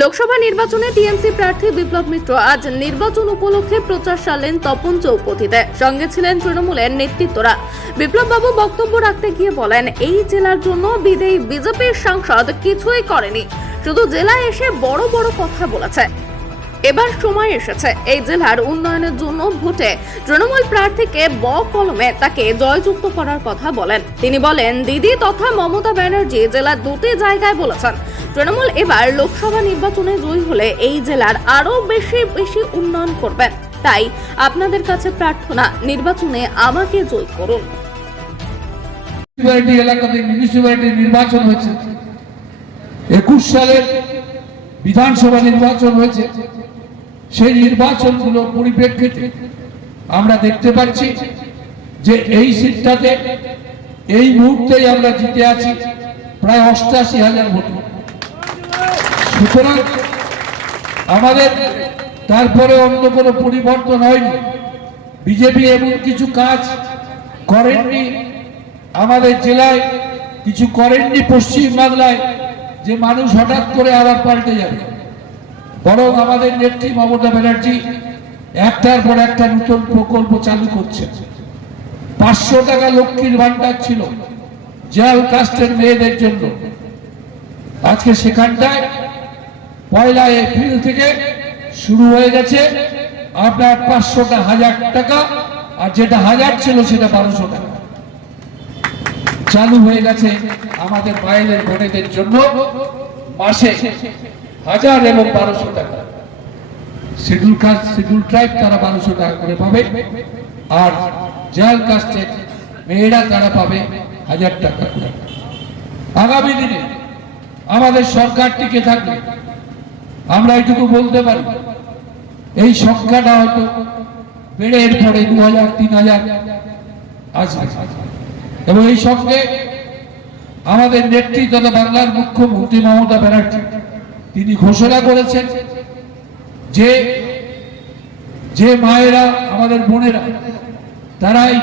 লোকসভা নির্বাচনে টিএমসি প্রার্থী বিপ্লব মিত্র আজ নির্বাচন উপলক্ষে প্রচার সারলেন তপন চৌপতিতে। সঙ্গে ছিলেন তৃণমূলের নেতৃত্বরা। বিপ্লব বাবু বক্তব্য রাখতে গিয়ে বলেন, এই জেলার জন্য বিদেয়ী বিজেপির সাংসদ কিছুই করেনি। শুধু জেলায় এসে বড় বড় কথা বলেছে। এবার সময় এসেছে। এই জেলার উন্নয়নের জন্য ভোটে তৃণমূল প্রার্থীকে ব কলমে তাকে জয়যুক্ত করার কথা বলেন। তিনি বলেন, দিদি তথা মমতা ব্যানার্জি জেলার দুটি জায়গায় বলেছেন, তৃণমূল এবার লোকসভা নির্বাচনে জয়ী হলে এই জেলার আরও বেশি বেশি উন্নয়ন করবেন। তাই আপনাদের কাছে প্রার্থনা, নির্বাচনে আমাকে জয় করুন। নির্বাচন হয়েছে। একুশ সালের বিধানসভা নির্বাচন হয়েছে। সেই নির্বাচনগুলোর পরিপ্রেক্ষিতে আমরা দেখতে পাচ্ছি যে এই সিটটাতে এই মুহূর্তেই আমরা জিতে আছি প্রায় অষ্টাশি হাজার ভোট। সুতরাং আমাদের তারপরে অন্য কোনো পরিবর্তন হয়নি। বিজেপি এমন কিছু কাজ করেননি, আমাদের জেলায় কিছু করেননি পশ্চিম বাংলায়, যে মানুষ হঠাৎ করে আবার পাল্টে যাবে। বরং আমাদের নেত্রী মমতা ব্যানার্জি একটার পর একটা নতুন প্রকল্প চালু করছে পাঁচশো টাকা লক্ষ্মীর ভান্ডার ছিল জেল কাস্টের মেয়েদের জন্য। আজকে সেখানটায় পয়লা এপ্রিল থেকে শুরু হয়ে গেছে। আপনার পাঁচশোটা হাজার টাকা আর যেটা হাজার ছিল সেটা বারোশো টাকা। চালু হয়ে গেছে আমাদের মায়েদের বোনেদের জন্য মাসে হাজার এবং বারোশো টাকা। শিডিউল কাস্ট শিডিউল ট্রাইব তারা বারোশো টাকা করে পাবে। আর জেল কাস্টের মেয়েরা তারা পাবে হাজার টাকা করে। আগামী দিনে আমাদের সরকার টিকে থাকবে। আমরা এটুকু বলতে পারি, এই সংখ্যাটা হয়তো বেড়ে এরপরে দু হাজার, তিন হাজার আসবে। এবং এই সঙ্গে আমাদের নেত্রী তথা বাংলার মুখ্যমন্ত্রী মমতা ব্যানার্জি তিনি ঘোষণা করেছেন যে যে মায়েরা, আমাদের বোনেরা, তারাই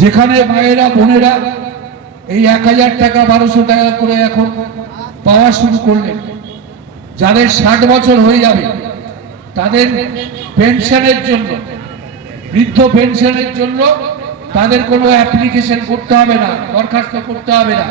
যেখানে মায়েরা, বোনেরা এই এক হাজার টাকা, বারোশো টাকা করে এখন পাওয়া শুরু করলেন, যাদের ষাট বছর হয়ে যাবে, তাদের পেনশনের জন্য, বৃদ্ধ পেনশনের জন্য তাদের কোনো অ্যাপ্লিকেশন করতে হবে না, দরখাস্ত করতে হবে না।